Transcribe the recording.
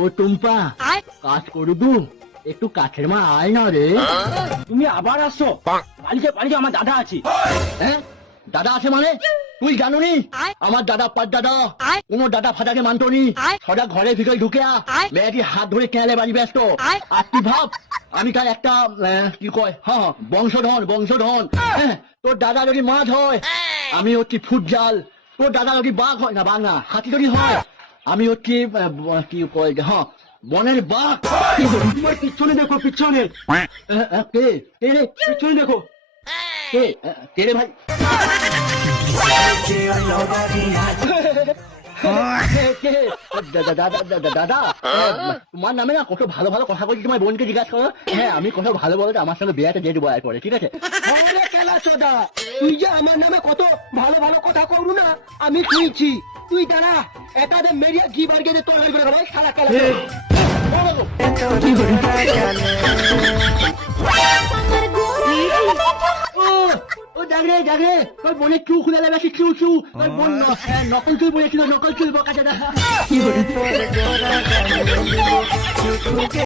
ও টুম্পা, কাজ করবু? একটু কাঠের মা আয় না রে। তুমি আবার আসছো? পালিয়ে পালিয়ে আমার দাদা আছে। হ্যাঁ, দাদা আছে মানে? তুই জানো নি আমার দাদা পাঁচ দাদা কোন দাদা ফাদাকে মানতো নি। সদা ঘরের ভিতরে ঢুকে মেয়েটি হাত ধরে কেঁলে বাড়ি ব্যস্ত। আর তুই ভাব আমি তার একটা কি কয়, হ্যাঁ বংশধন বংশধন। হ্যাঁ, তোর দাদা যদি মাছ হয় আমি হচ্ছি ফুটজাল। তোর দাদা যদি বাঘ হয়, না বাঘ না, হাতি যদি হয় আমি হচ্ছি কি কয়, হ্যাঁ বনের বাঘ। পিছনে দেখো, পিছনে কে কে রে? পিছনে দেখো কে কে রে ভাই? দাদা, তোমার নামে না কত ভালো ভালো কথা বলছি, তোমার বোনকে জিজ্ঞাসা করো। হ্যাঁ, আমি কত ভালো বলতে আমার সঙ্গে বিয়েতে দিয়ে দেবো পরে, ঠিক আছে? তুই যে আমার নামে কত ভালো ভালো কথা করবো না আমি শুনছি। তুই দাঁড়া, এটা মেরিয়া ঘি বার গিয়ে তোর হয়ে ভাই সারা খেলা। ও জাগরে জাগরে, তোর বোনের চু খুলে দেবে, চু চু। তোর বোন নকল চুল বলেছিল, নকল চুল বকা।